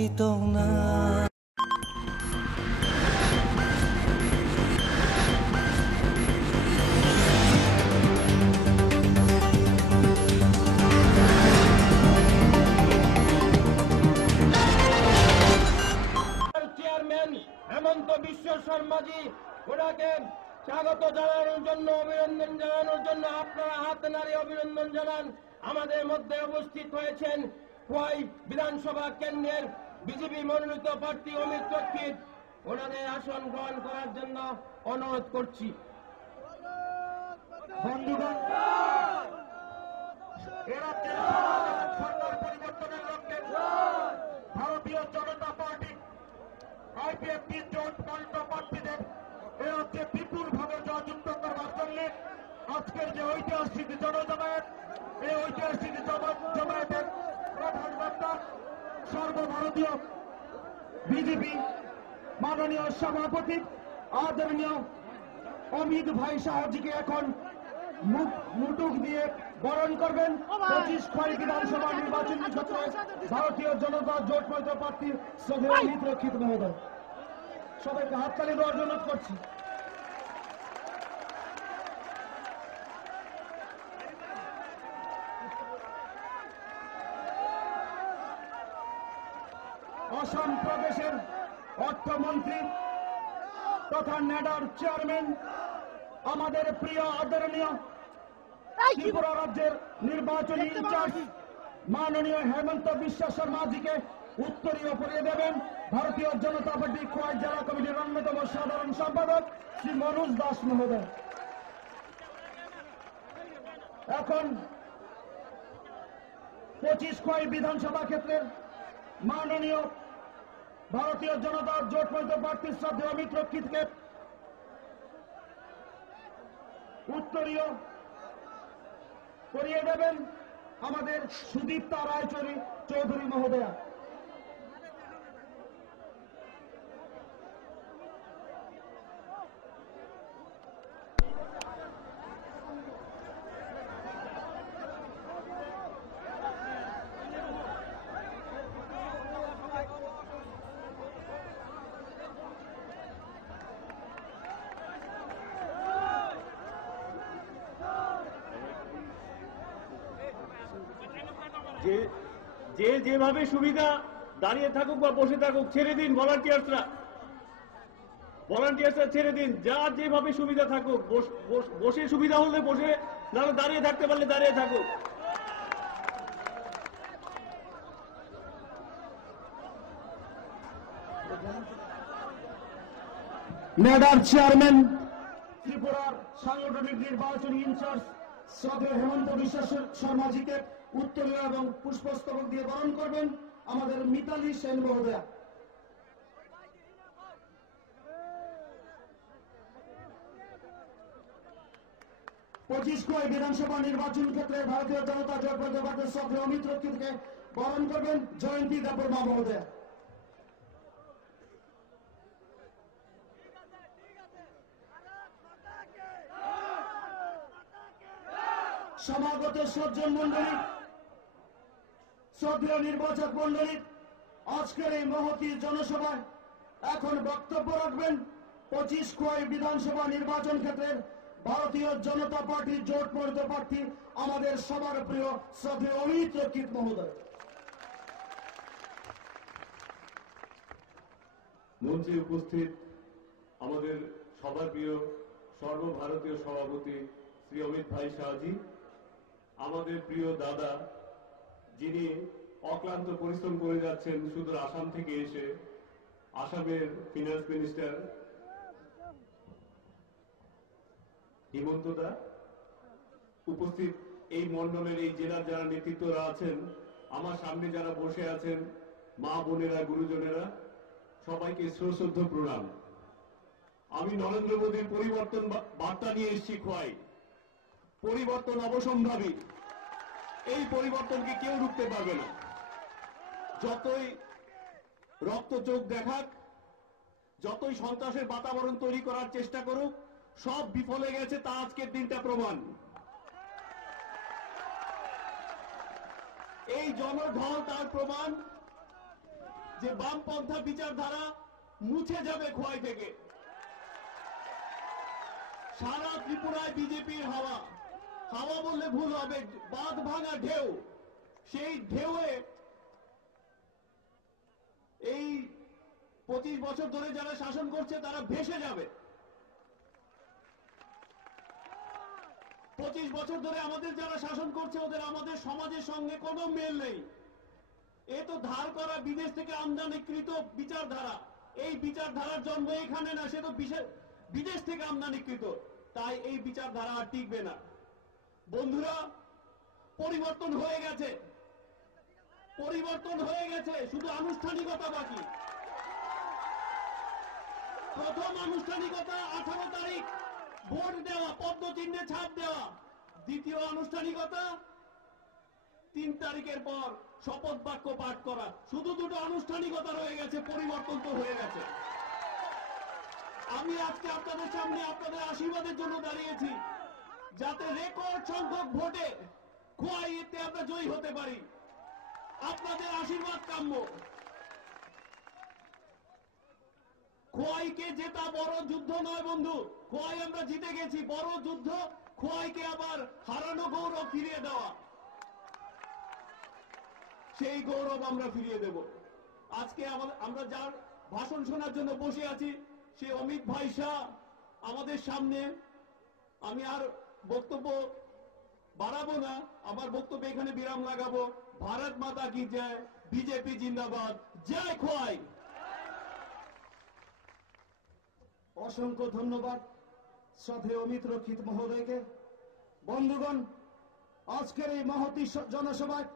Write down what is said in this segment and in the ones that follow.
জীবিত না। চেয়ারম্যান হেমন্ত বিশ্ব শর্মাজি ওনাকে স্বাগত জানানোর জন্য, অভিনন্দন জানানোর জন্য আপনারা হাত নাড়িয়ে অভিনন্দন জানান। আমাদের মধ্যে উপস্থিত হয়েছেন খোয়াই বিধানসভা কেন্দ্রের বিজেপি মনোনীত প্রার্থী অমিত রক্ষিত। ওনাদের আসন গ্রহণ করার জন্য অনুরোধ করছি। বন্ধুগণ, সরকার পরিবর্তনের লক্ষ্যে ভারতীয় জনতা পার্টি আইপিএফটি জোট মনোনীত প্রার্থীদের এ হচ্ছে বিপুল ভাবে জয়যুক্ত করবার জন্য আজকের যে ঐতিহাসিক জনজমায়েত, এই ঐতিহাসিক জমায়েতের প্রধান বক্তা সর্বভারতীয় বিজেপি মাননীয় সভাপতি আদরণীয় অমিত ভাই শাহজিকে এখন মুটুক দিয়ে বরণ করবেন। 25 খোয়াই বিধানসভা নির্বাচনী ক্ষেত্রে ভারতীয় জনতা জোট মনোনীত প্রার্থী শ্রদ্ধেয় অমিত রক্ষিত মহোদয়। সবাইকে হাততালি দেওয়ার জন্য অনুরোধ করছি। আসাম প্রদেশের অর্থমন্ত্রী তথা নেডার চেয়ারম্যান আমাদের প্রিয় আদরণীয় ত্রিপুরা রাজ্যের নির্বাচনী ইনচার্জ মাননীয় হেমন্ত বিশ্ব শর্মাজিকে উত্তরীয় করিয়ে দেবেন ভারতীয় জনতা পার্টি খোয়াই জেলা কমিটির অন্যতম সাধারণ সম্পাদক শ্রী মনোজ দাস মহোদয়। এখন 25 খোয়াই বিধানসভা ক্ষেত্রের মাননীয় ভারতীয় জনতা জোট মনোনীত প্রার্থী শ্রদ্ধেয় অমিত রক্ষিতকে উত্তরীয় করিয়ে দেবেন আমাদের সুদীপ্তা রায়চৌধুরী মহোদয়া। যে যেভাবে সুবিধা দাঁড়িয়ে থাকুক বা বসে থাকুক ছেড়ে দিন। ভলান্টিয়ার্সরা ছেড়ে দিন, যার যেভাবে সুবিধা থাকুক। বসে সুবিধা হলে বসে, নাহলে দাঁড়িয়ে থাকতে পারলে দাঁড়িয়ে থাকুক। নেডার চেয়ারম্যান ত্রিপুরার সাংগঠনিক নির্বাচনী ইনচার্জ শ্রদ্ধেয় হেমন্ত বিশ্ব শর্মাজিকে উত্তরীয় এবং পুষ্পস্তবক দিয়ে বরণ করবেন আমাদের মিতালি সেন মহোদয়া। পঁচিশ খোয়াই বিধানসভা নির্বাচন ক্ষেত্রে ভারতীয় জনতা জোট মনোনীত প্রার্থী শ্রদ্ধেয় অমিত রক্ষিতকে বরণ করবেন জয়ন্তী দেববর্মা মহোদয়া। সমাগত সজ্জন মন্ডলী, শ্রদ্ধেয় নির্বাচক মন্ডলী, আজকের এই মহতী জনসভায় এখন বক্তব্য রাখবেন 25 খোয়াই বিধানসভা নির্বাচন ক্ষেত্রের ভারতীয় জনতা পার্টি জোট মনোনীত প্রার্থী আমাদের সবার প্রিয় শ্রদ্ধেয় অমিত রক্ষিত মহোদয়। মঞ্চে উপস্থিত আমাদের সবার প্রিয় সর্বভারতীয় সভাপতি শ্রী অমিত ভাই শাহজি, আমাদের প্রিয় দাদা যিনি অক্লান্ত পরিশ্রম করে যাচ্ছেন সুদূর আসাম থেকে এসে, আসামের ফিনান্স মিনিস্টার হিমন্ত দা, উপস্থিত এই মন্ডলের এই জেলার যারা নেতৃত্বরা আছেন, আমার সামনে যারা বসে আছেন, মা বোনেরা, গুরুজনেরা, সবাইকে সশ্রদ্ধ প্রণাম। আমি নরেন্দ্র মোদীর পরিবর্তন বার্তা নিয়ে এসেছি খোয়াই। পরিবর্তন অবসম্ভাবী, এই পরিবর্তনকে কেউ রুখতে পারবে না। যতই রক্ত চোখ দেখাক, যতই সন্ত্রাসের বাতাবরণ তৈরি করার চেষ্টা করুক, সব বিফলে গেছে, তা আজকের দিনটা প্রমাণ। এই জনঢল তার প্রমাণ যে বামপন্থা বিচারধারা মুছে যাবে খোয়াই থেকে। সারা ত্রিপুরায় বিজেপির হাওয়া, হাওয়া বললে ভুল হবে, বাঁধ ভাঙা ঢেউ, সেই ঢেউয়ে এই 25 বছর ধরে যারা শাসন করছে তারা ভেসে যাবে। 25 বছর ধরে আমাদের যারা শাসন করছে ওদের আমাদের সমাজের সঙ্গে কোনো মেল নেই। এ তো ধার করা বিদেশ থেকে আমদানিকৃত বিচারধারা। এই বিচারধারার জন্ম এখানে না, সে তো বিদেশ থেকে আমদানিকৃত। তাই এই বিচারধারা আর টিকবে না। বন্ধুরা, পরিবর্তন হয়ে গেছে, পরিবর্তন হয়ে গেছে, শুধু আনুষ্ঠানিকতা বাকি। প্রথম আনুষ্ঠানিকতা 18 তারিখ ভোট দেওয়া, পদ্মচিহ্নে ছাপ দেওয়া। দ্বিতীয় আনুষ্ঠানিকতা 3 তারিখের পর শপথ বাক্য পাঠ করা। শুধু দুটো আনুষ্ঠানিকতা রয়ে গেছে, পরিবর্তন তো হয়ে গেছে। আমি আজকে আপনাদের সামনে আপনাদের আশীর্বাদের জন্য দাঁড়িয়েছি, যাতে রেকর্ড সংখ্যক ভোটে খোয়াইতে আমরা জয়ী হতে পারি। আপনাদের আশীর্বাদ কাম্য। খোয়াইকে জেতা বড় যুদ্ধ নয় বন্ধু, খোয়াই আমরা জিতে গেছি। বড় যুদ্ধ খোয়াইকে আবার হারানো গৌরব ফিরিয়ে দেওয়া। সেই গৌরব আমরা ফিরিয়ে দেব। আজকে আমরা যার ভাষণ শোনার জন্য বসে আছি সে অমিত ভাই শাহ আমাদের সামনে। আমি আর বক্তব্য বাড়াবো না, আমার বক্তব্য এখানে বিরাম লাগাবো। ভারত মাতা কি জয়, বিজেপি জিন্দাবাদ, জয় খোয়াই। অসংখ্য ধন্যবাদ শ্রদ্ধেয় অমিত রক্ষিত মহোদয়কে। বন্ধুগণ, আজকের এই মহতী জনসভায়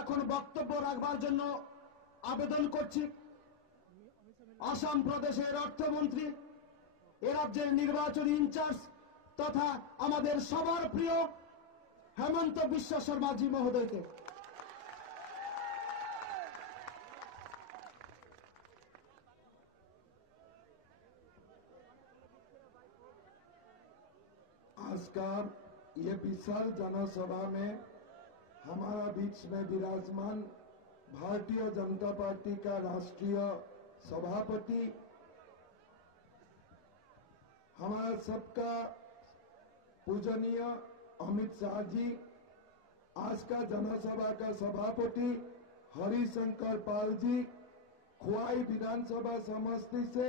এখন বক্তব্য রাখবার জন্য আবেদন করছি আসাম প্রদেশের অর্থমন্ত্রী, এ রাজ্যের নির্বাচনী ইনচার্জ তথা আমাদের সবার প্রিয় হেমন্ত বিশ্ব শর্মাজি মহোদয়কে। आज का ये विशाल जनसभा में हमारा बीच में विराजमान भारतीय जनता पार्टी का राष्ट्रीय सभापति, हमारा सबका पूजनीय अमित शाह जी, आज का जनसभा का सभापति हरिशंकर पाल जी, खुआई विधानसभा समष्टि से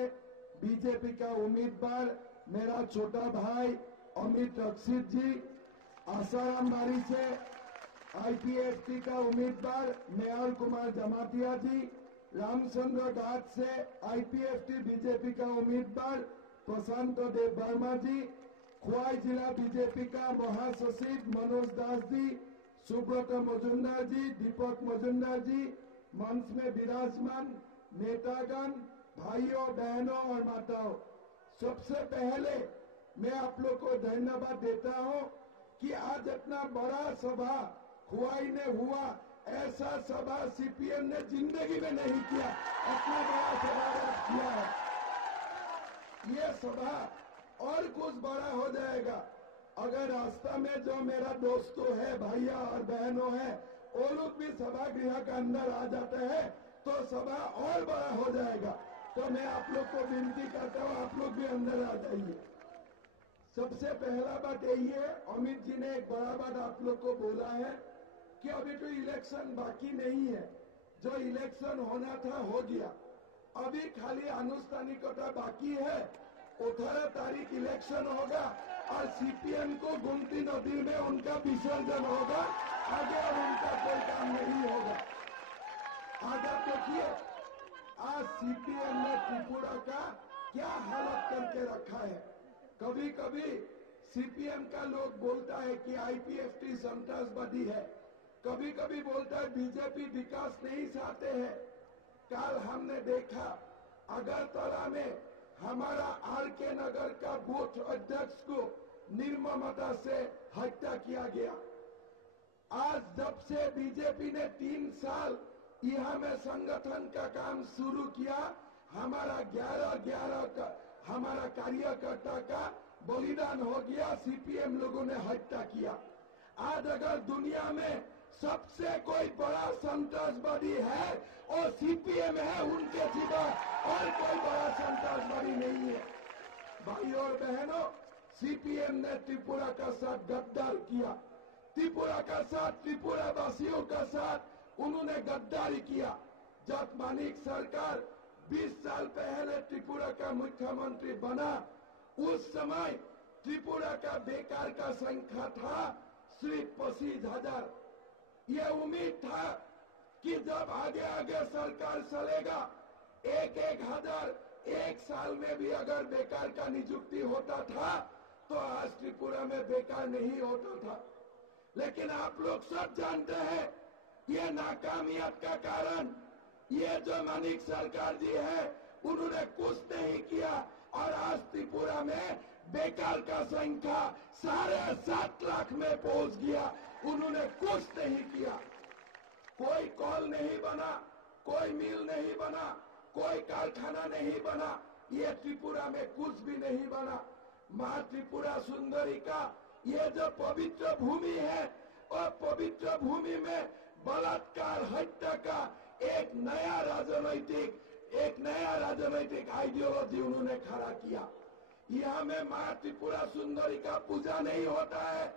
बीजेपी का उम्मीदवार मेरा छोटा भाई अमित रक्षित जी, आसाराम बारी से आईपीएफटी का उम्मीदवार मेयर कुमार जमातिया जी, रामचंद्र घाट से आईपीएफटी बीजेपी का उम्मीदवार प्रशांत देव वर्मा जी, खुआई जिला बीजेपी का महासचिव मनोज दास जी, सुब्रत मजुमदार जी, दीपक मजुमदार जी, मंच में विराजमान नेतागण, भाइयों बहनों और माताओं, सबसे पहले मैं आप लोग को धन्यवाद देता हूं कि आज इतना बड़ा सभा खुआई ने हुआ। ऐसा सभा सीपीएम ने जिंदगी में नहीं किया, इतना बड़ा सभा किया है। ये सभा और कुछ बड़ा हो जाएगा अगर रास्ता में जो मेरा दोस्तों है, भैया और बहनों हैं, वो लोग भी सभागृह के अंदर आ जाते हैं तो सभा और बड़ा हो जाएगा। तो मैं आप लोग को विनती करता हूँ, आप लोग भी अंदर आ जाइए। सबसे पहला बात यही है, अमित जी ने एक बड़ा बात आप लोग को बोला है कि अभी तो इलेक्शन बाकी नहीं है, जो इलेक्शन होना था हो गया, अभी खाली अनुष्ठानिकता बाकी है। 18 तारीख इलेक्शन होगा और सीपीएम को गोमती नदी में उनका विसर्जन होगा, आगे उनका कोई काम नहीं होगा। आज आप देखिए, आज सीपीएम ने त्रिपुरा का क्या हालत करके रखा है। कभी कभी सीपीएम का लोग बोलता है कि आईपीएफटी संतरासवादी है, कभी कभी बोलता है बीजेपी विकास नहीं चाहते हैं। कल हमने देखा अगरतला में हमारा आरके नगर का बूथ अध्यक्ष को निर्ममता से हत्या किया गया। आज जब से बीजेपी ने 3 साल यहाँ में संगठन का काम शुरू किया, हमारा 11 का हमारा कार्यकर्ता का बलिदान हो गया, सीपीएम लोगों ने हत्या किया। आज अगर दुनिया में सबसे कोई बड़ा संतरासवादी है और सीपीएम है, उनके सिवा और कोई बड़ा संतरासवादी नहीं है। भाई और बहनों, सीपीएम ने त्रिपुरा का साथ गद्दार किया, त्रिपुरा का साथ, त्रिपुरा वासियों का साथ उन्होंने गद्दारी किया। जब मानिक सरकार 20 साल पहले त्रिपुरा का मुख्यमंत्री बना, उस समय त्रिपुरा का बेकार का संख्या था सिर्फ 25,000। ये उम्मीद था कि जब आगे आगे सरकार चलेगा, एक हजार एक साल में भी अगर बेकार का नियुक्ति होता था तो आज त्रिपुरा में बेकार नहीं होता था। लेकिन आप लोग सब जानते हैं ये नाकामियत का कारण ये जो मानिक सरकार जी है उन्होंने कुछ नहीं किया और आज त्रिपुरा में बेकार का संख्या 7.5 लाख में पहुंच गया। उन्होंने कुछ नहीं किया, कोई कॉल नहीं बना, कोई मिल नहीं बना, कोई कारखाना नहीं बना, ये त्रिपुरा में कुछ भी नहीं बना। मां त्रिपुरा सुंदरी का ये जो पवित्र भूमि है और पवित्र भूमि में बलात्कार, हत्या का एक नया राजनैतिक आइडियोलॉजी उन्होंने खड़ा किया। यहाँ में मां त्रिपुरा सुंदरी का पूजा नहीं होता है,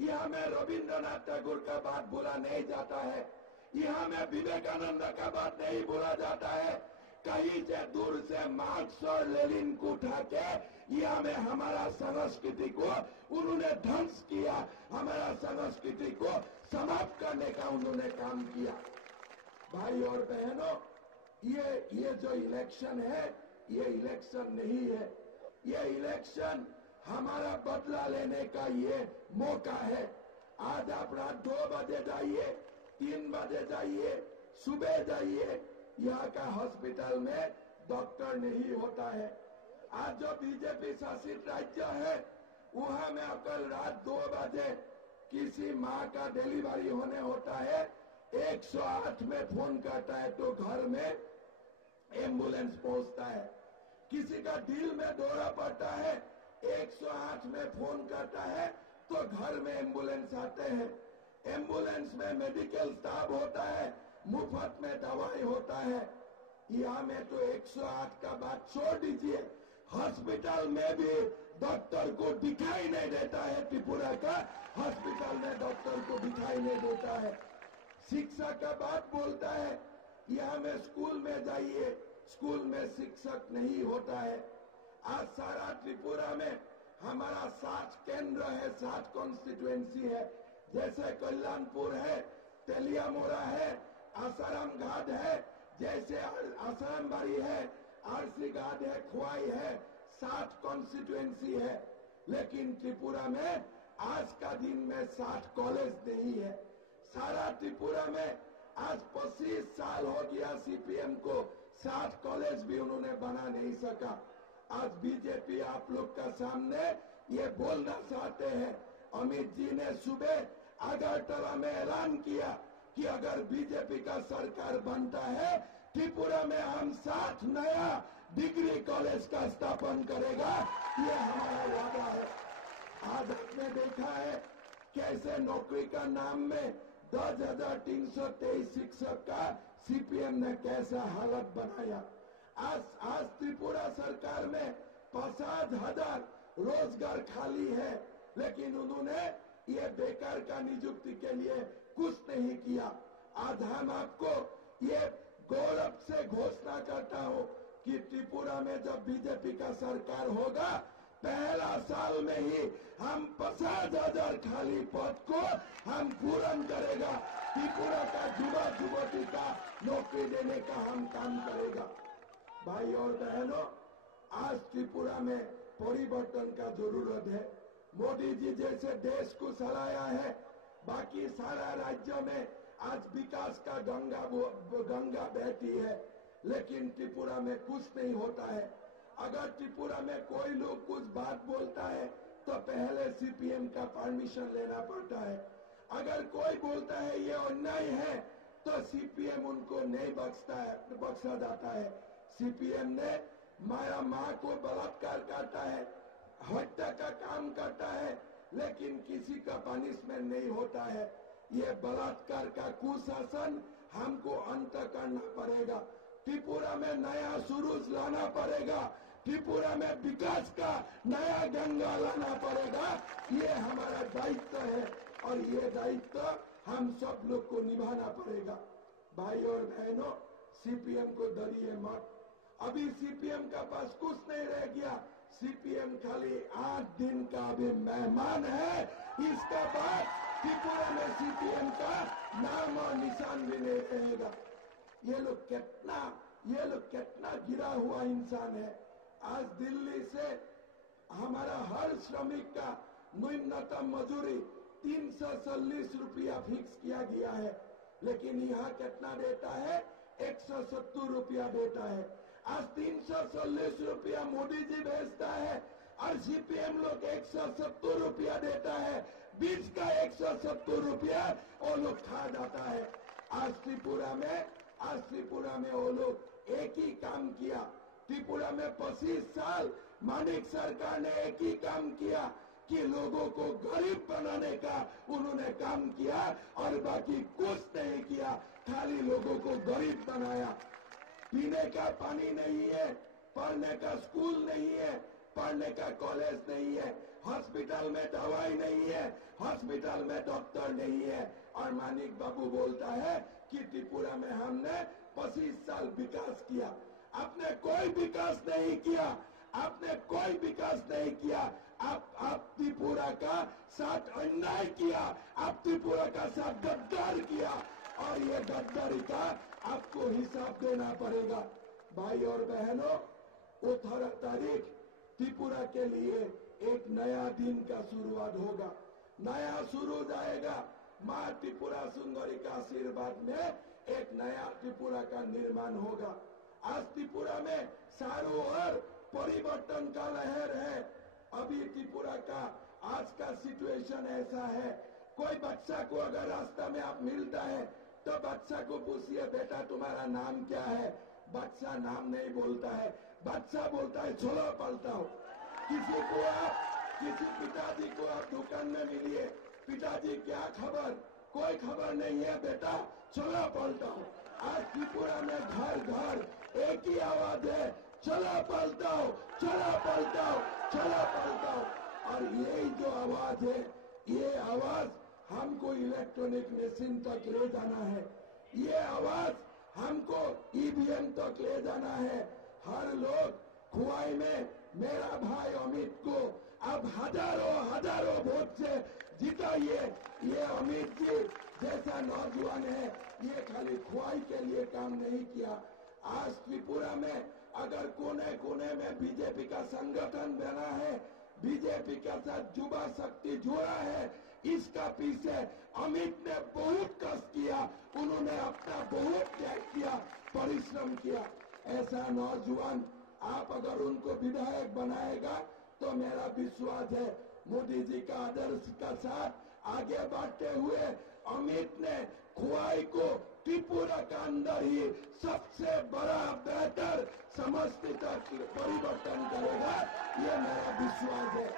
यहाँ में रविंद्रनाथ टैगोर का बात बोला नहीं जाता है, यहाँ में विवेकानंद का बात नहीं बोला जाता है। कहीं से दूर से मार्क्स और लेनिन को उठा के यहाँ में हमारा संस्कृति को उन्होंने ध्वंस किया, हमारा संस्कृति को समाप्त करने का उन्होंने काम किया। भाई और बहनों, ये जो इलेक्शन है ये इलेक्शन नहीं है, ये इलेक्शन हमारा बदला लेने का ये मौका है। आज आप रात 2 बजे जाइए, 3 बजे जाइए, सुबह जाइए, यहाँ का हॉस्पिटल में डॉक्टर नहीं होता है। आज जो बीजेपी शासित राज्य है वहां में कल रात 2 बजे किसी माँ का डिलीवरी होने होता है, 108 में फोन करता है तो घर में एम्बुलेंस पहुंचता है। किसी का दिल में दौरा पड़ता है, 108 में फोन करता है तो घर में एम्बुलेंस आते हैं। एम्बुलेंस में मेडिकल स्टाफ होता है, मुफ्त में दवाई होता है। यहाँ में तो 108 का बात छोड़ दीजिए, हॉस्पिटल में भी डॉक्टर को दिखाई नहीं देता है। त्रिपुरा का हॉस्पिटल में डॉक्टर को दिखाई नहीं देता है। शिक्षा का बात बोलता है, यहाँ में स्कूल में जाइए, स्कूल में शिक्षक नहीं होता है। आज सारा त्रिपुरा में हमारा 60 केंद्र है, 60 कॉन्स्टिट्यूएंसी है, जैसे कल्याणपुर है, तेलियामोरा है, आसाराम घाट है, जैसे आसाराम बाड़ी है, आरसी घाट है, खुआई है, 60 कॉन्स्टिट्यूएंसी है। लेकिन त्रिपुरा में आज का दिन में 60 कॉलेज नहीं है। सारा त्रिपुरा में आज 25 साल हो गया सीपीएम को, 60 कॉलेज भी उन्होंने बना नहीं सका। आज बीजेपी आप लोग का सामने ये बोलना चाहते हैं। अमित जी ने सुबह अगरतला में ऐलान किया कि अगर बीजेपी का सरकार बनता है त्रिपुरा में हम 60 नया डिग्री कॉलेज का स्थापन करेगा, ये हमारा वादा है। आज आपने देखा है कैसे नौकरी का नाम में 10,323 शिक्षक का सीपीएम ने कैसा हालत बनाया। आज त्रिपुरा सरकार में 50,000 रोजगार खाली है, लेकिन उन्होंने ये बेकार का नियुक्ति के लिए कुछ नहीं किया। आज हम आपको ये गौरव से घोषणा करता हूँ कि त्रिपुरा में जब बीजेपी का सरकार होगा, पहला साल में ही हम 50,000 खाली पद को हम पूर्ण करेगा। त्रिपुरा का युवा युवती का नौकरी देने का हम काम करेगा। भाई और बहनों, आज त्रिपुरा में परिवर्तन का जरूरत है। मोदी जी जैसे देश को चलाया है, बाकी सारा राज्य में आज विकास का गंगा बहती है, लेकिन त्रिपुरा में कुछ नहीं होता है। अगर त्रिपुरा में कोई लोग कुछ बात बोलता है तो पहले सीपीएम का परमिशन लेना पड़ता है। अगर कोई बोलता है ये अन्याय है तो सीपीएम उनको नहीं बख्शा जाता है। सीपीएम ने माया माँ को बलात्कार करता है, हत्या का काम करता है, लेकिन किसी का पनिशमेंट नहीं होता है। ये बलात्कार का कुशासन हमको अंत करना पड़ेगा। त्रिपुरा में नया सुरूज लाना पड़ेगा। त्रिपुरा में विकास का नया गंगा लाना पड़ेगा। ये हमारा दायित्व है और ये दायित्व हम सब लोग को निभाना पड़ेगा। भाई और बहनों, सीपीएम को डरिए मत। अभी सीपीएम का पास कुछ नहीं रह गया। सीपीएम खाली 8 दिन का अभी मेहमान है। इसका बाद त्रिपुरा में सीपीएम का नाम और निशान भी नहीं रहेगा। ये लोग कितना गिरा हुआ इंसान है। आज दिल्ली से हमारा हर श्रमिक का न्यूनतम मजदूरी 340 रुपया फिक्स किया गया है, लेकिन यहाँ कितना देता है? 170 रुपया देता है। आज 340 रुपया मोदी जी भेजता है और सीपीएम लोग 170 रुपया देता है। बीच का 170 रुपया वो लोग खा जाता है। आज त्रिपुरा में वो लोग एक ही काम किया। त्रिपुरा में 25 साल मानिक सरकार ने एक ही काम किया कि लोगों को गरीब बनाने का उन्होंने काम किया और बाकी कुछ नहीं किया, खाली लोगों को गरीब बनाया। पीने का पानी नहीं है, पढ़ने का स्कूल नहीं है, पढ़ने का कॉलेज नहीं है, हॉस्पिटल में दवाई नहीं है, हॉस्पिटल में डॉक्टर नहीं है। और मानिक बाबू बोलता है कि त्रिपुरा में हमने 25 साल विकास किया। आपने कोई विकास नहीं किया, आपने कोई विकास नहीं किया। आप त्रिपुरा का साथ अन्याय किया, आप त्रिपुरा का साथ गद्दार किया और ये गद्दारी का आपको हिसाब देना पड़ेगा। भाई और बहनों, 18 तारीख त्रिपुरा के लिए एक नया दिन का शुरुआत होगा। नया शुरू जाएगा। माँ त्रिपुरा सुंदरी का आशीर्वाद में एक नया त्रिपुरा का निर्माण होगा। आज त्रिपुरा में चारों ओर परिवर्तन का लहर है। अभी त्रिपुरा का आज का सिचुएशन ऐसा है, कोई बच्चा को अगर रास्ता में आप मिलता है तो बच्चा को पूछिए, बेटा तुम्हारा नाम क्या है? बच्चा नाम नहीं बोलता है, बच्चा बोलता है चलो पलटा हो। किसी पिताजी को आप दुकान में मिलिए, पिताजी क्या खबर? कोई खबर नहीं है बेटा, चलो पलटाओ। आज त्रिपुरा में घर घर एक ही आवाज है, चलो पलटाओ, चलो पलटाओ, चलो पलटाओ। और यही जो आवाज है, ये आवाज हमको इलेक्ट्रॉनिक मशीन तक ले जाना है। ये आवाज हमको ईवीएम तक ले जाना है। हर लोग खुआई में मेरा भाई अमित को अब हजारों वोट से जिताइए। ये अमित जी जैसा नौजवान है, ये खाली खुआई के लिए काम नहीं किया। आज त्रिपुरा में अगर कोने कोने में बीजेपी का संगठन बना है, बीजेपी के साथ युवा शक्ति जुड़ा है, इसका पीछे अमित ने बहुत कष्ट किया। उन्होंने अपना बहुत त्याग किया, परिश्रम किया। ऐसा नौजवान आप अगर उनको विधायक बनाएगा तो मेरा विश्वास है मोदी जी का आदर्श का साथ आगे बढ़ते हुए अमित ने खुआई को त्रिपुरा का अंदर ही सबसे बड़ा बेहतर समष्टि तक परिवर्तन करेगा, ये मेरा विश्वास है।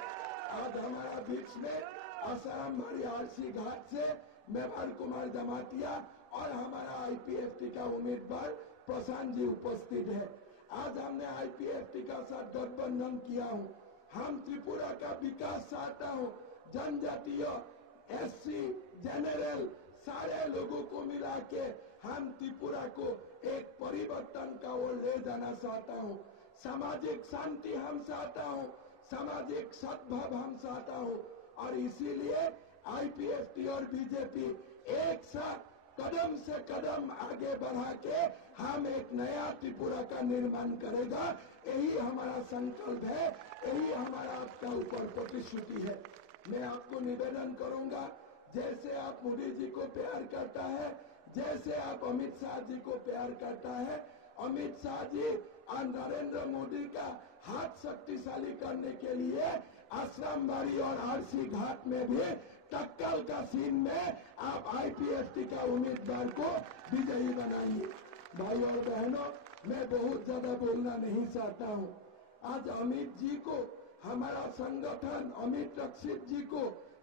आज हमारा बीच में आसाराम भारी आरसी घाट से मेवाड़ कुमार जमातिया और हमारा आईपीएफटी का उम्मीदवार प्रशांत जी उपस्थित है। आज हमने आईपीएफटी का साथ गठबंधन किया हूँ। हम त्रिपुरा का विकास चाहता हूँ। जनजातीय, एससी, जनरल सारे लोगों को मिला के हम त्रिपुरा को एक परिवर्तन का ओर ले जाना चाहता हूँ। सामाजिक शांति हम चाहता हूँ, सामाजिक सद्भाव हम चाहता हूँ और इसीलिए आईपीएफटी और बीजेपी एक साथ कदम से कदम आगे बढ़ा के हम एक नया त्रिपुरा का निर्माण करेगा। यही हमारा संकल्प है, यही हमारा आपका ऊपर प्रतिश्रुति है। मैं आपको निवेदन करूंगा, जैसे आप मोदी जी को प्यार करता है, जैसे आप अमित शाह जी को प्यार करता है, अमित शाह जी और नरेंद्र मोदी का हाथ शक्तिशाली करने के लिए आश्रम बाड़ी और आरसी घाट में भी टक्कर का सीन में आप आईपीएफटी का उम्मीदवार को विजयी बनाइए। भाई और बहनों, मैं बहुत ज्यादा बोलना नहीं चाहता हूँ। आज अमित जी को हमारा संगठन, अमित रक्षित जी को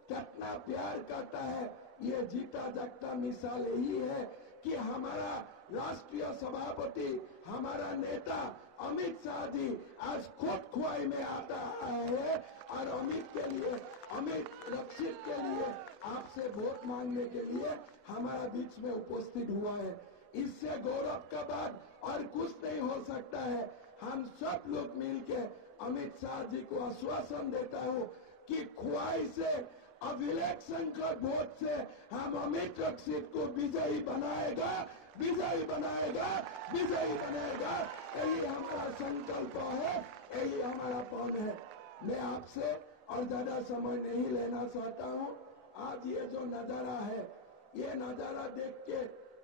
कितना प्यार करता है, ये जीता जागता मिसाल यही है कि हमारा राष्ट्रीय सभापति, हमारा नेता अमित शाह जी आज खुद खुआई में आता है और अमित रक्षित के लिए आपसे वोट मांगने के लिए हमारा बीच में उपस्थित हुआ है। इससे गौरव का बात और कुछ नहीं हो सकता है। हम सब लोग मिलके अमित शाह जी को आश्वासन देता हूं कि खुआई से अभिलेख संख्यक वोट से हम अमित रक्षित को विजयी बनाएगा। यही हमारा संकल्प है, यही हमारा पौन है। मैं आपसे और ज्यादा समय नहीं लेना चाहता हूं। आज ये जो नजारा है, ये नजारा देख के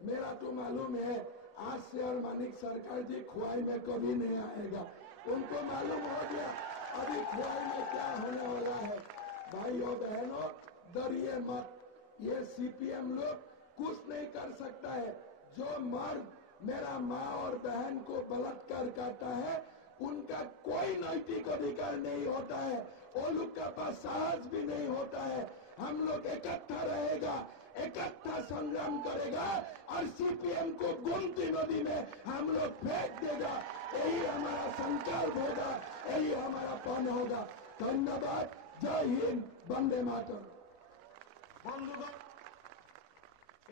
मेरा तो मालूम है आज से और मानिक सरकार जी खुआई में कभी नहीं आएगा। उनको मालूम हो गया अभी खुआई में क्या होने वाला है। भाइयों बहनों, डरिए मत। ये सीपीएम लोग कुछ नहीं कर सकता है। जो मर्द मेरा माँ और बहन को बलात्कार करता है, उनका कोई नैतिक अधिकार नहीं होता है। वो लोग का पास साहस भी नहीं होता है। हम लोग इकट्ठा रहेगा, इकट्ठा संग्राम करेगा और सीपीएम को गोमती नदी में हम लोग फेंक देगा। यही हमारा संकल्प होगा, यही हमारा पौन होगा। धन्यवाद। जय हिंद, वंदे मातरम। বন্ধুগণ,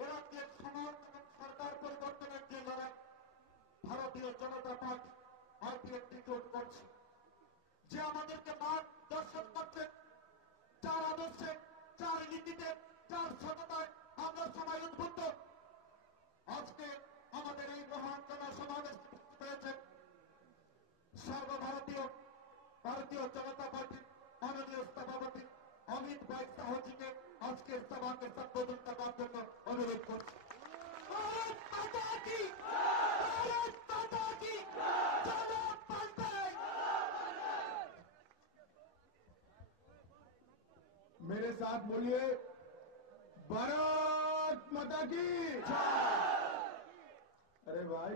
রাজ্যের সমাজ এবং সরকার পরিবর্তনের যে লড়াই ভারতীয় জনতা পার্টি আইপিএফ টিকিট করছে, যে আমাদেরকে মার্গদর্শন করছে, যার আদর্শে, যার নীতিতে, যার সততায় আমরা সবাই উদ্বুদ্ধ। আজকে আমাদের এই মহান জনসমাবেশ পেয়েছে সর্বভারতীয় भारतीय जनता पार्टी माननीय सभापति अमित भाई शाह जी के आज के सभा के संबोधन करने के लिए अनुरोध करते हैं। मेरे साथ बोलिए, भारत माता की। अरे भाई,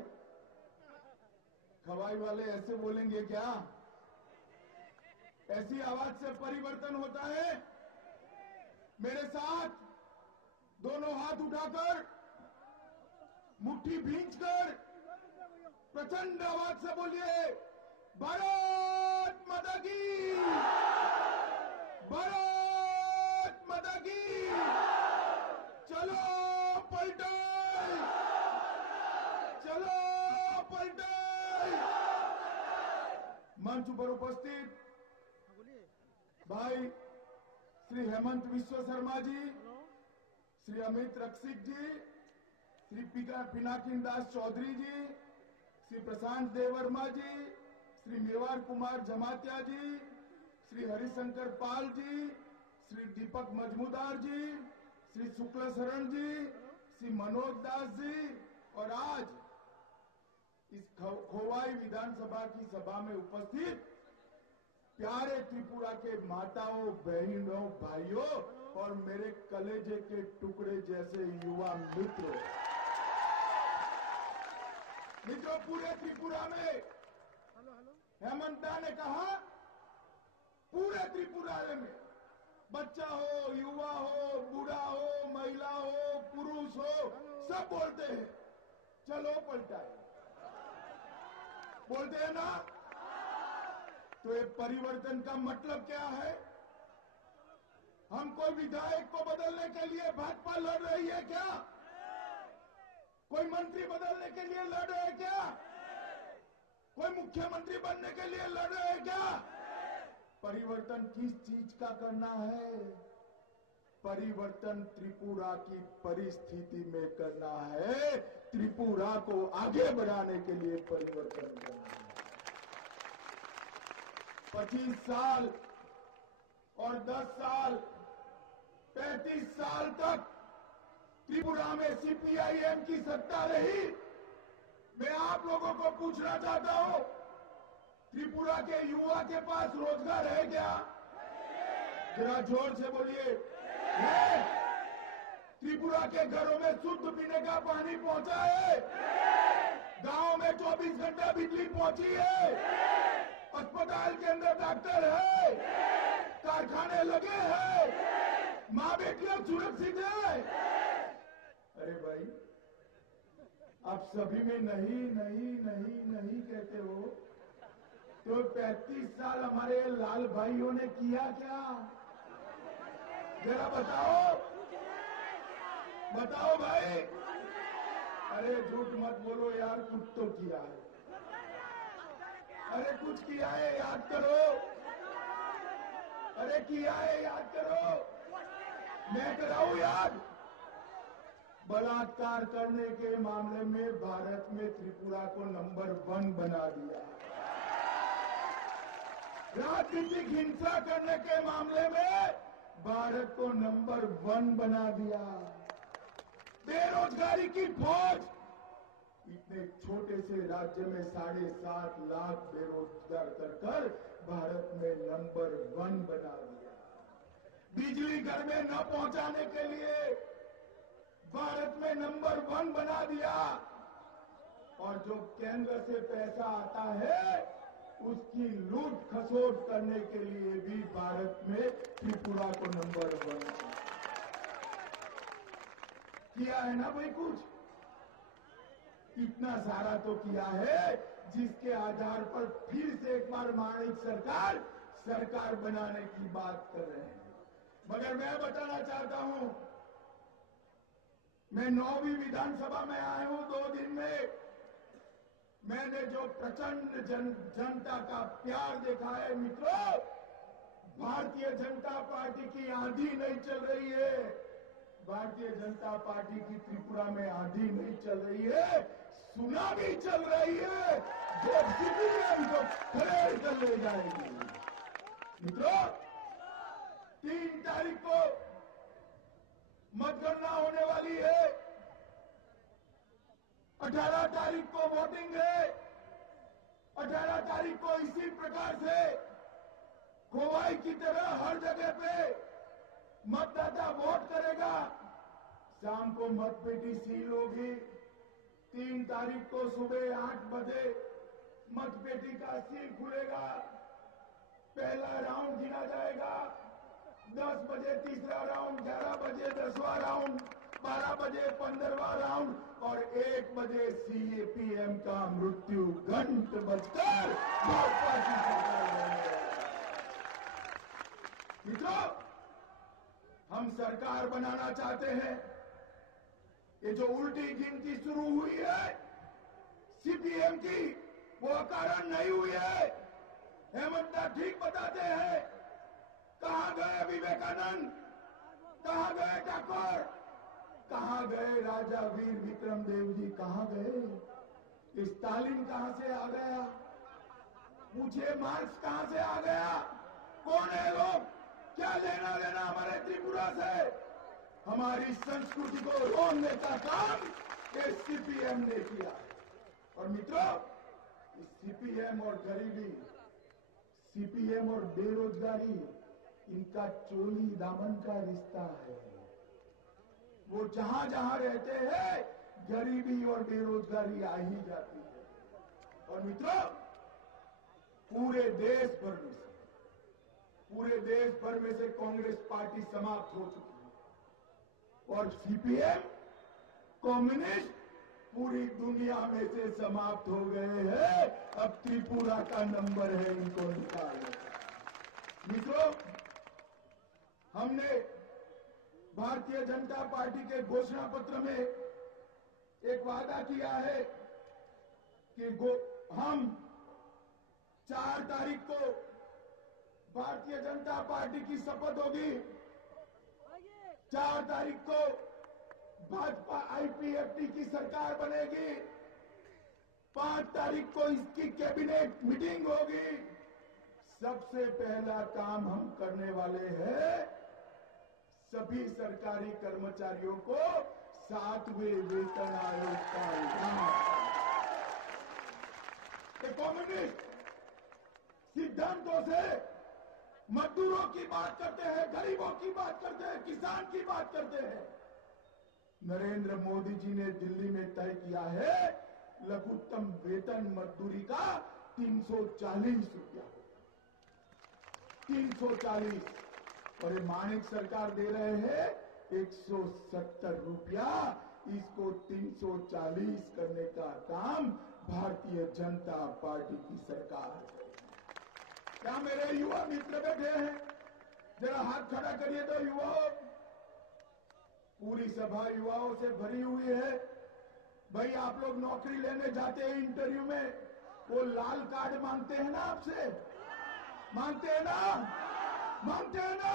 खवाई वाले ऐसे बोलेंगे क्या? ऐसी आवाज से परिवर्तन होता है? मेरे साथ दोनों हाथ उठाकर, मुट्ठी भींचकर प्रचंड आवाज से बोलिए, भारत माता की, भारत माता की। चलो पलटो, चलो पलटो। मंच पर उपस्थित भाई श्री हेमंत विश्व शर्मा जी, श्री अमित रक्षित जी, श्री पिनाकिन दास चौधरी जी, श्री प्रशांत देवर्मा जी, श्री मेवार कुमार जमातिया जी, श्री हरिशंकर पाल जी, श्री दीपक मजमूदार जी, श्री शुक्ल शरण जी, श्री मनोज दास जी और आज इस खोवाई विधानसभा की सभा में उपस्थित प्यारे त्रिपुरा के माताओं, बहनों, भाइयों और मेरे कलेजे के टुकड़े जैसे युवा मित्रों, पूरे त्रिपुरा में हेमंता ने कहा, पूरे त्रिपुरा में बच्चा हो, युवा हो, बूढ़ा हो, महिला हो, पुरुष हो, सब बोलते हैं चलो पलटाए, बोलते हैं ना। तो ये परिवर्तन का मतलब क्या है? हम कोई विधायक को बदलने के लिए भाजपा लड़ रही है क्या? कोई मंत्री बदलने के लिए लड़ रहे हैं क्या? कोई मुख्यमंत्री बनने के लिए लड़ रहे हैं क्या? परिवर्तन किस चीज का करना है? परिवर्तन त्रिपुरा की परिस्थिति में करना है। त्रिपुरा को आगे बढ़ाने के लिए परिवर्तन करना है। 25 साल और 10 साल 35 साल तक त्रिपुरा में सीपीआईएम की सत्ता रही। मैं आप लोगों को पूछना चाहता हूं, त्रिपुरा के युवा के पास रोजगार है क्या? जरा जोर से बोलिए। है? त्रिपुरा के घरों में शुद्ध पीने का पानी पहुंचा है? गांव में 24 घंटा बिजली पहुंची है? अस्पताल के अंदर डॉक्टर है? कारखाने लगे हैं? माँ बेटियां सुरक्षित है? अरे भाई, आप सभी में नहीं नहीं नहीं नहीं कहते हो, तो 35 साल हमारे लाल भाइयों ने किया क्या? जरा बताओ, बताओ भाई। अरे झूठ मत बोलो यार, कुछ तो किया है। अरे कुछ किया है, याद करो। अरे किया है, याद करो। मैं कराऊं याद? बलात्कार करने के मामले में भारत में त्रिपुरा को नंबर 1 बना दिया। राजनीतिक हिंसा करने के मामले में भारत को नंबर 1 बना दिया। बेरोजगारी की फौज, इतने छोटे से राज्य में 7.5 लाख बेरोजगार कर भारत में नंबर 1 बना दिया। बिजली घर में न पहुंचाने के लिए भारत में नंबर 1 बना दिया। और जो केंद्र से पैसा आता है उसकी लूट खसोट करने के लिए भी भारत में त्रिपुरा को नंबर 1 किया है ना भाई। कुछ इतना सारा तो किया है जिसके आधार पर फिर से एक बार माणिक सरकार बनाने की बात कर रहे हैं। मगर मैं बताना चाहता हूं, मैं 9वीं विधानसभा में आया हूं 2 दिन में। मैंने जो प्रचंड जनता का प्यार देखा है मित्रों, भारतीय जनता पार्टी की आंधी नहीं चल रही है। भारतीय जनता पार्टी की त्रिपुरा में आंधी नहीं चल रही है, सुनामी चल रही है जो सीपीएम को खड़े कर ले जाएगी। मित्रों, 3 तारीख को मतगणना होने वाली है, 18 तारीख को वोटिंग है। 18 तारीख को इसी प्रकार से खोवाई की तरह हर जगह पे मतदाता वोट करेगा। शाम को मतपेटी सील होगी। 3 तारीख को सुबह 8 बजे मतपेटी का सील खुलेगा। पहला राउंड गिना जाएगा। 10 बजे तीसरा राउंड, 11 बजे 10वां राउंड, 12 बजे 15वां राउंड और 1 बजे सीपीएम का मृत्यु घंट बजकर भाजपा की सरकार बनेगी। मित्रों, हम सरकार बनाना चाहते हैं। ये जो उल्टी गिनती शुरू हुई है सीपीएम की, वो अकारण नहीं हुई है। हेमंत ठीक बताते हैं। कहां गए विवेकानंद, कहां गए ठाकुर, कहां गए राजा वीर विक्रम देव जी, कहां गए? स्टालिन कहां से आ गया? पूछे मार्क्स कहां से आ गया? कौन है लोग? क्या लेना देना हमारे त्रिपुरा से? हमारी संस्कृति को रोकने का काम ये सीपीएम ने किया। और मित्रों, सीपीएम और गरीबी, सीपीएम और बेरोजगारी, इनका चोली दामन का रिश्ता है। वो जहां जहां रहते हैं गरीबी और बेरोजगारी आ ही जाती है। और मित्रों, पूरे देश भर में से कांग्रेस पार्टी समाप्त हो चुकी है और सीपीएम, कम्युनिस्ट पूरी दुनिया में से समाप्त हो गए हैं। अब त्रिपुरा का नंबर है इनको निकालने का। मित्रों, हमने भारतीय जनता पार्टी के घोषणा पत्र में एक वादा किया है कि हम 4 तारीख को भारतीय जनता पार्टी की शपथ होगी। 4 तारीख को भाजपा आईपीएफटी की सरकार बनेगी। 5 तारीख को इसकी कैबिनेट मीटिंग होगी। सबसे पहला काम हम करने वाले हैं, सभी सरकारी कर्मचारियों को 7वें वेतन आयोग का कम्युनिस्ट सिद्धांतों से मजदूरों की बात करते हैं, गरीबों की बात करते हैं, किसान की बात करते हैं। नरेंद्र मोदी जी ने दिल्ली में तय किया है लघुत्तम वेतन मजदूरी का 340 रुपया, 340। और ये माणिक सरकार दे रहे हैं 170 रुपया, इसको 340 करने का काम भारतीय जनता पार्टी की सरकार है। क्या मेरे युवा मित्र बैठे हैं? जरा हाथ खड़ा करिए तो युवाओं। पूरी सभा युवाओं से भरी हुई है। भाई आप लोग नौकरी लेने जाते हैं इंटरव्यू में, वो लाल कार्ड मांगते हैं ना आपसे? मांगते हैं ना? मांगते हैं ना?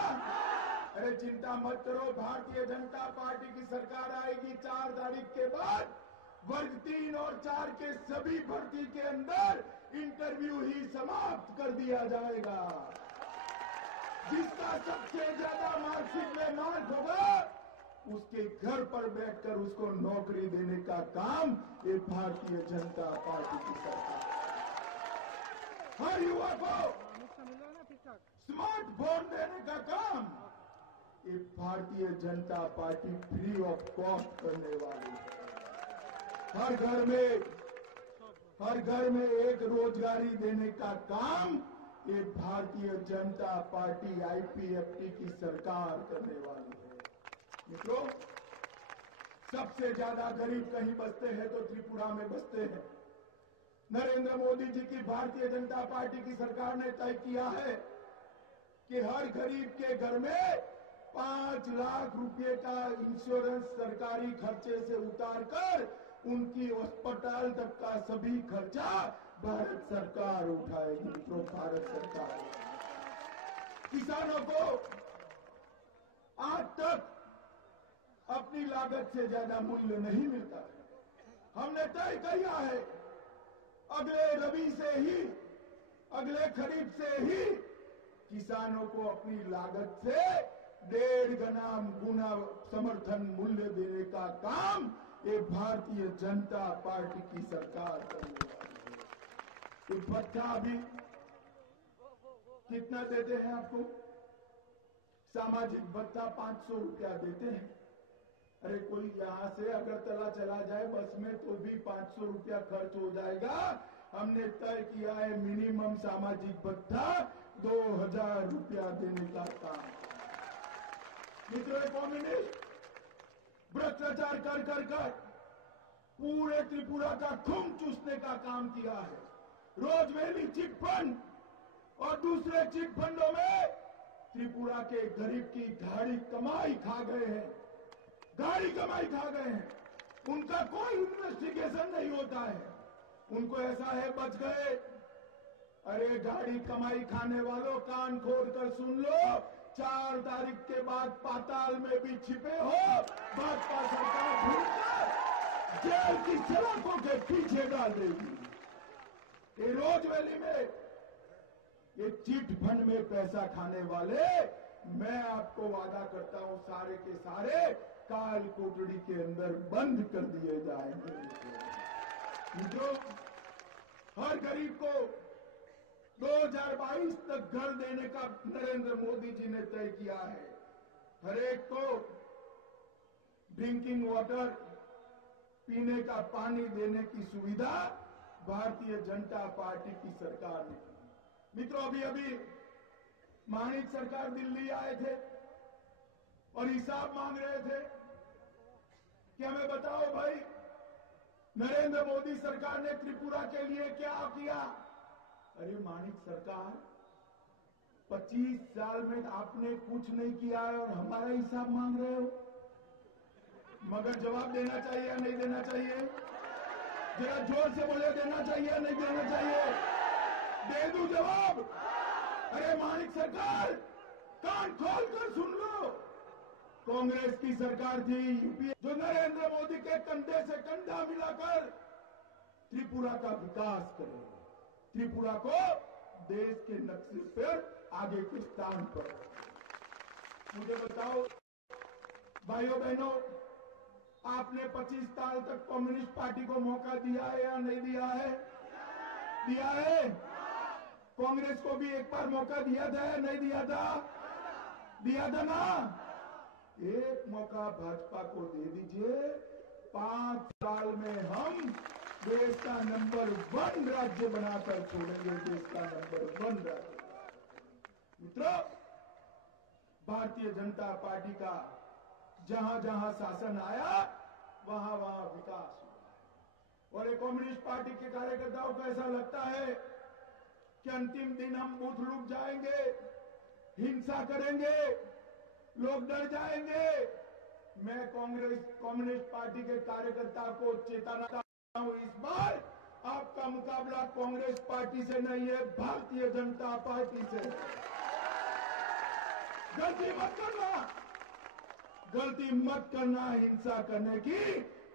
अरे चिंता मत करो, भारतीय जनता पार्टी की सरकार आएगी 4 तारीख के बाद। वर्ग 3 और 4 के सभी भर्ती के अंदर इंटरव्यू ही समाप्त कर दिया जाएगा। जिसका सबसे ज्यादा मार्कशीट में मार्क होगा उसके घर पर बैठकर उसको नौकरी देने का काम ये भारतीय जनता पार्टी की सरकार। हर युवा को स्मार्टफोन देने का काम ये Bharatiya Janata party free of cost करने वाली है। हर घर में एक रोजगारी देने का काम ये भारतीय जनता पार्टी आईपीएफटी की सरकार करने वाली है। मित्रों, सबसे ज्यादा गरीब कहीं बसते हैं तो त्रिपुरा में बसते हैं। नरेंद्र मोदी जी की भारतीय जनता पार्टी की सरकार ने तय किया है कि हर गरीब के घर में 5 लाख रुपए का इंश्योरेंस सरकारी खर्चे से उतारकर उनकी अस्पताल तक का सभी खर्चा भारत सरकार उठाएगी। मित्रों, भारत सरकार किसानों को आज तक अपनी लागत से ज्यादा मूल्य नहीं मिलता है। हमने तय किया है अगले रबी से ही, अगले खरीफ से ही किसानों को अपनी लागत से 1.5 गुना समर्थन मूल्य देने का काम ये भारतीय जनता पार्टी की सरकार करने वाली है। ये भत्ता अभी कितना देते हैं आपको? सामाजिक भत्ता 500 रुपया देते हैं। अरे कोई यहां से अगरतला चला जाए बस में तो भी 500 रुपया खर्च हो जाएगा। हमने तय किया है मिनिमम सामाजिक भत्ता 2000 रुपया देने का काम। मित्रों, कम्युनिस्ट भ्रष्टाचार कर कर कर पूरे त्रिपुरा का खून चूसने का काम किया है। रोजवेली चिट फंड और दूसरे चिट फंडों में त्रिपुरा के गरीब की गाड़ी कमाई खा गए हैं, गाड़ी कमाई खा गए हैं। उनका कोई इन्वेस्टिगेशन नहीं होता है। उनको ऐसा है बच गए। अरे गाड़ी कमाई खाने वालों, कान खोल कर सुन लो, 4 तारीख के बाद पाताल में भी छिपे हो, भाजपा सरकार ढूंढकर जेल की सलाखों के पीछे डाल देगी। ये रोजवेली में, ये चिट फंड में पैसा खाने वाले, मैं आपको वादा करता हूं सारे के सारे काल कोठड़ी के अंदर बंद कर दिए जाएंगे। जो हर गरीब को 2022 तक घर देने का नरेंद्र मोदी जी ने तय किया है। हर एक को ड्रिंकिंग वाटर, पीने का पानी देने की सुविधा भारतीय जनता पार्टी की सरकार ने की। मित्रों, अभी अभी माणिक सरकार दिल्ली आए थे और हिसाब मांग रहे थे कि हमें बताओ भाई, नरेंद्र मोदी सरकार ने त्रिपुरा के लिए क्या किया? अरे माणिक सरकार, 25 साल में आपने कुछ नहीं किया है और हमारा हिसाब मांग रहे हो। मगर जवाब देना चाहिए या नहीं देना चाहिए? जरा जोर से बोले, देना चाहिए या नहीं देना चाहिए? दे दूं जवाब? अरे माणिक सरकार, कान खोल कर सुन लो। कांग्रेस की सरकार थी यूपीए, जो नरेंद्र मोदी के कंधे से कंधा मिलाकर त्रिपुरा का विकास करे, त्रिपुरा को देश के नक्शे पर आगे के स्थान पर। मुझे बताओ भाइयों बहनों, आपने 25 साल तक कम्युनिस्ट पार्टी को मौका दिया है या नहीं दिया है? दिया है। कांग्रेस को भी एक बार मौका दिया था या नहीं दिया था? दिया था ना। एक मौका भाजपा को दे दीजिए, 5 साल में हम देश का नंबर 1 राज्य बनाकर छोड़ेंगे, देश का नंबर 1 राज्य। मित्रों, भारतीय जनता पार्टी का जहां जहां शासन आया वहां वहां विकास हुआ। और एक कम्युनिस्ट पार्टी के कार्यकर्ताओं को ऐसा लगता है कि अंतिम दिन हम बूथ लूट जाएंगे, हिंसा करेंगे, लोग डर जाएंगे। मैं कम्युनिस्ट पार्टी के कार्यकर्ता को चेताना चाहता हूं, इस बार आपका मुकाबला कांग्रेस पार्टी से नहीं है, भारतीय जनता पार्टी से। गलती मत करना, गलती मत करना। हिंसा करने की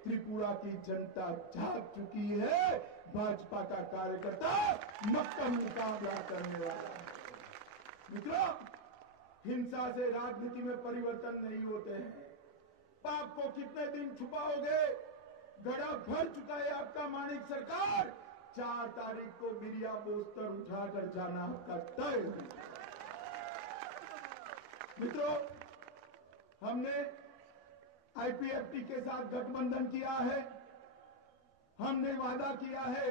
त्रिपुरा की जनता जाग चुकी है। भाजपा का कार्यकर्ता मक्का मुकाबला करने वाला है। मित्रों, हिंसा से राजनीति में परिवर्तन नहीं होते हैं। पाप को कितने दिन छुपाओगे? गड़ा भर चुका है आपका माणिक सरकार। 4 तारीख को बिरिया बोस्तर उठाकर जाना आपका तय है। मित्रों, हमने आईपीएफटी के साथ गठबंधन किया है। हमने वादा किया है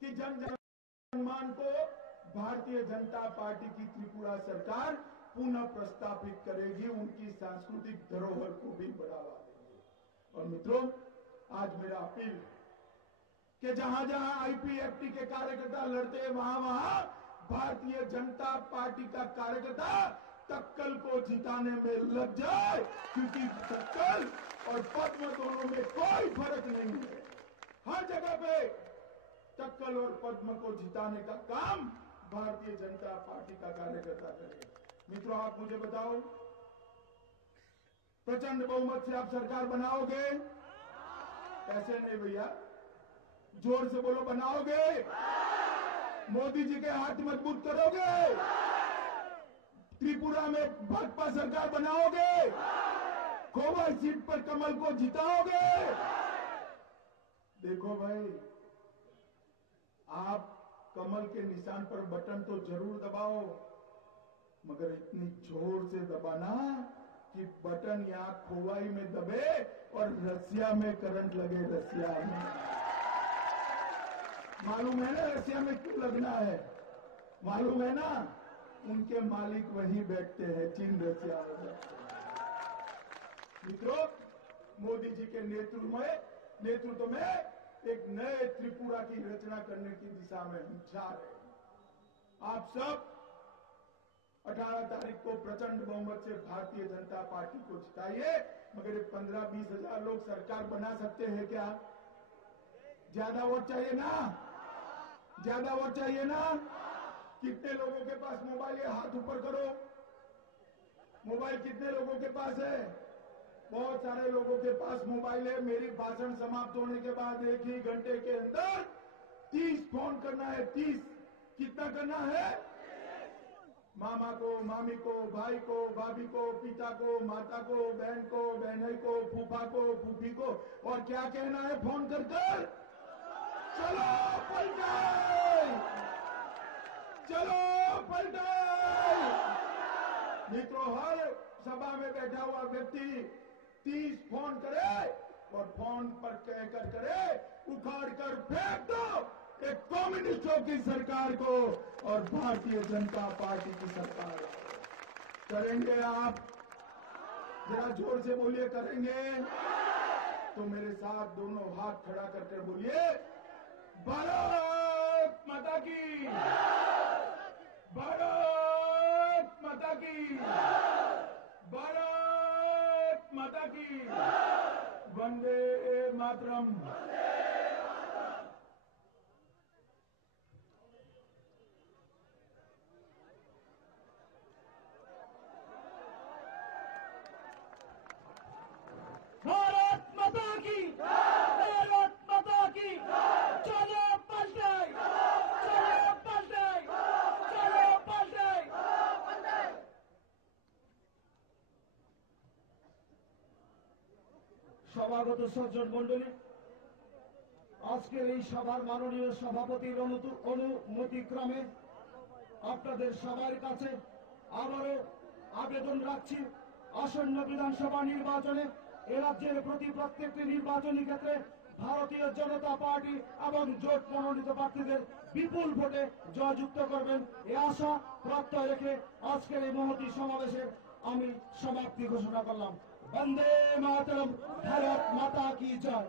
कि जन सम्मान को भारतीय जनता पार्टी की त्रिपुरा सरकार पुनः प्रस्तापित करेगी, उनकी सांस्कृतिक धरोहर को भी बढ़ावा देगी। और मित्रों, आज मेरा अपील है कि जहां जहां आईपीएफटी के कार्यकर्ता लड़ते हैं वहां वहां भारतीय जनता पार्टी का कार्यकर्ता टक्कल को जिताने में लग जाए, क्योंकि टक्कल और पद्म दोनों में कोई फर्क नहीं है। हर जगह पे टक्कल और पद्म को जिताने का काम भारतीय जनता पार्टी का कार्यकर्ता करेगा। मित्रों, आप मुझे बताओ, प्रचंड बहुमत से आप सरकार बनाओगे? ऐसे नहीं भैया, जोर से बोलो, बनाओगे? मोदी जी के हाथ मजबूत करोगे? त्रिपुरा में भाजपा सरकार बनाओगे? खोवाई सीट पर कमल को जिताओगे? देखो भाई, आप कमल के निशान पर बटन तो जरूर दबाओ, मगर इतनी जोर से दबाना कि बटन यहां खोवाई में दबे और रसिया में करंट लगे। रसिया में मालूम है ना रसिया में क्यों लगना है? मालूम है ना, उनके मालिक वहीं बैठते हैं, चीन रसिया में बैठते हैं। मित्रों, मोदी जी के नेतृत्व में एक नए त्रिपुरा की रचना करने की दिशा में हम जा रहे हैं। आप सब 18 तारीख को प्रचंड बहुमत से भारतीय जनता पार्टी को जिताइए। मगर 15-20 हजार लोग सरकार बना सकते हैं क्या? ज्यादा वोट चाहिए ना? ज्यादा वोट चाहिए ना? कितने लोगों के पास मोबाइल है? हाथ ऊपर करो। मोबाइल कितने लोगों के पास है? बहुत सारे लोगों के पास मोबाइल है। मेरी भाषण समाप्त होने के बाद 1 ही घंटे के अंदर 30 फोन करना है। 30 कितना करना है? मामा को, मामी को, भाई को, भाभी को, पिता को, माता को, बहन को, बहनई को, फूफा को, फूफी को। और क्या कहना है फोन कर कर? चलो पलटाई, चलो पलटाई। मित्रों, हर सभा में बैठा हुआ व्यक्ति 30 फोन करे और फोन पर कहकर करे, उखाड़ कर फेंक दो एक कम्युनिस्टों की सरकार को और भारतीय जनता पार्टी की सरकार। करेंगे आप? जरा जोर से बोलिए, करेंगे? तो मेरे साथ दोनों हाथ खड़ा करके बोलिए, भारत माता की, भारत माता की, भारत माता की, वंदे मातरम। भारत माता की, भारत माता की, चलो पलटाई, चलो पलटाई, चलो पलटाई। সভাগত সজ্জন মন্ডলী, আজকের এই সভার মাননীয় সভাপতির অনুমতিক্রমে আপনাদের সবার কাছে আবারও আবেদন রাখছি, আসন্ন বিধানসভা নির্বাচনে এ রাজ্যের প্রত্যেকটি নির্বাচনী ক্ষেত্রে ভারতীয় জনতা পার্টি এবং জোট মনোনীত প্রার্থীদের বিপুল ভোটে জয়যুক্ত করবেন এই আশা প্রত্যয় রেখে আজকের এই মহতী সমাবেশের আমি সমাপ্তি ঘোষণা করলাম। বন্দে মাতরম, ভারত মাতা কি জয়।